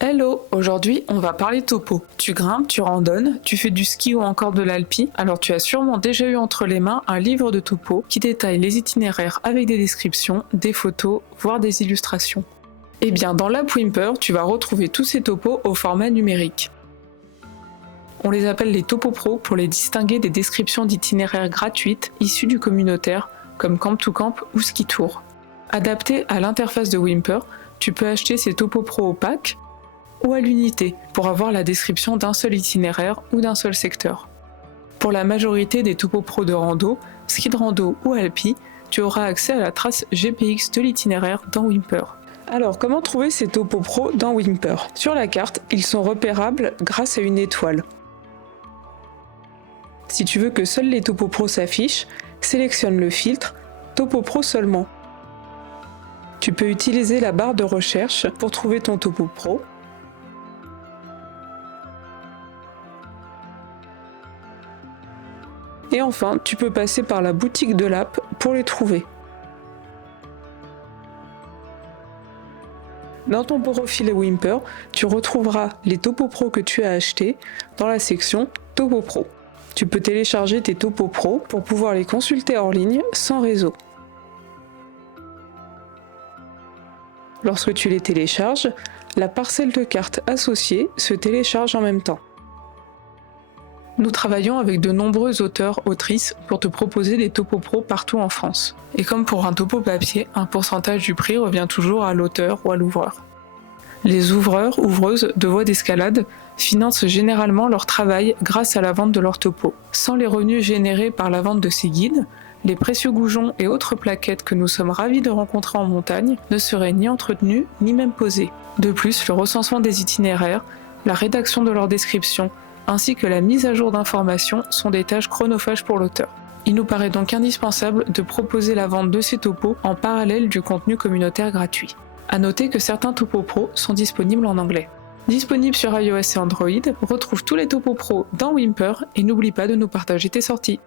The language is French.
Hello, aujourd'hui on va parler topo. Tu grimpes, tu randonnes, tu fais du ski ou encore de l'alpi, alors tu as sûrement déjà eu entre les mains un livre de topo qui détaille les itinéraires avec des descriptions, des photos, voire des illustrations. Eh bien dans l'app Wimper, tu vas retrouver tous ces topos au format numérique. On les appelle les topos pro pour les distinguer des descriptions d'itinéraires gratuites issues du communautaire comme Camp to Camp ou Ski Tour. Adapté à l'interface de Wimper, tu peux acheter ces topos pro au pack ou à l'unité pour avoir la description d'un seul itinéraire ou d'un seul secteur. Pour la majorité des topos pro de rando, ski de rando ou alpi, tu auras accès à la trace GPX de l'itinéraire dans Wimper. Alors comment trouver ces topos pro dans Wimper? Sur la carte, ils sont repérables grâce à une étoile. Si tu veux que seuls les topos pro s'affichent, sélectionne le filtre Topo Pro seulement. Tu peux utiliser la barre de recherche pour trouver ton topo pro. Et enfin, tu peux passer par la boutique de l'app pour les trouver. Dans ton profil Wimper, tu retrouveras les topos pro que tu as achetés dans la section Topo Pro. Tu peux télécharger tes topos pro pour pouvoir les consulter hors ligne sans réseau. Lorsque tu les télécharges, la parcelle de carte associée se télécharge en même temps. Nous travaillons avec de nombreux auteurs-autrices pour te proposer des topos pro partout en France. Et comme pour un topo papier, un pourcentage du prix revient toujours à l'auteur ou à l'ouvreur. Les ouvreurs/ouvreuses de voies d'escalade financent généralement leur travail grâce à la vente de leurs topos. Sans les revenus générés par la vente de ces guides, les précieux goujons et autres plaquettes que nous sommes ravis de rencontrer en montagne ne seraient ni entretenus ni même posés. De plus, le recensement des itinéraires, la rédaction de leurs descriptions, ainsi que la mise à jour d'informations sont des tâches chronophages pour l'auteur. Il nous paraît donc indispensable de proposer la vente de ces topos en parallèle du contenu communautaire gratuit. À noter que certains topos pro sont disponibles en anglais. Disponible sur iOS et Android, retrouve tous les topos pro dans Wimper et n'oublie pas de nous partager tes sorties.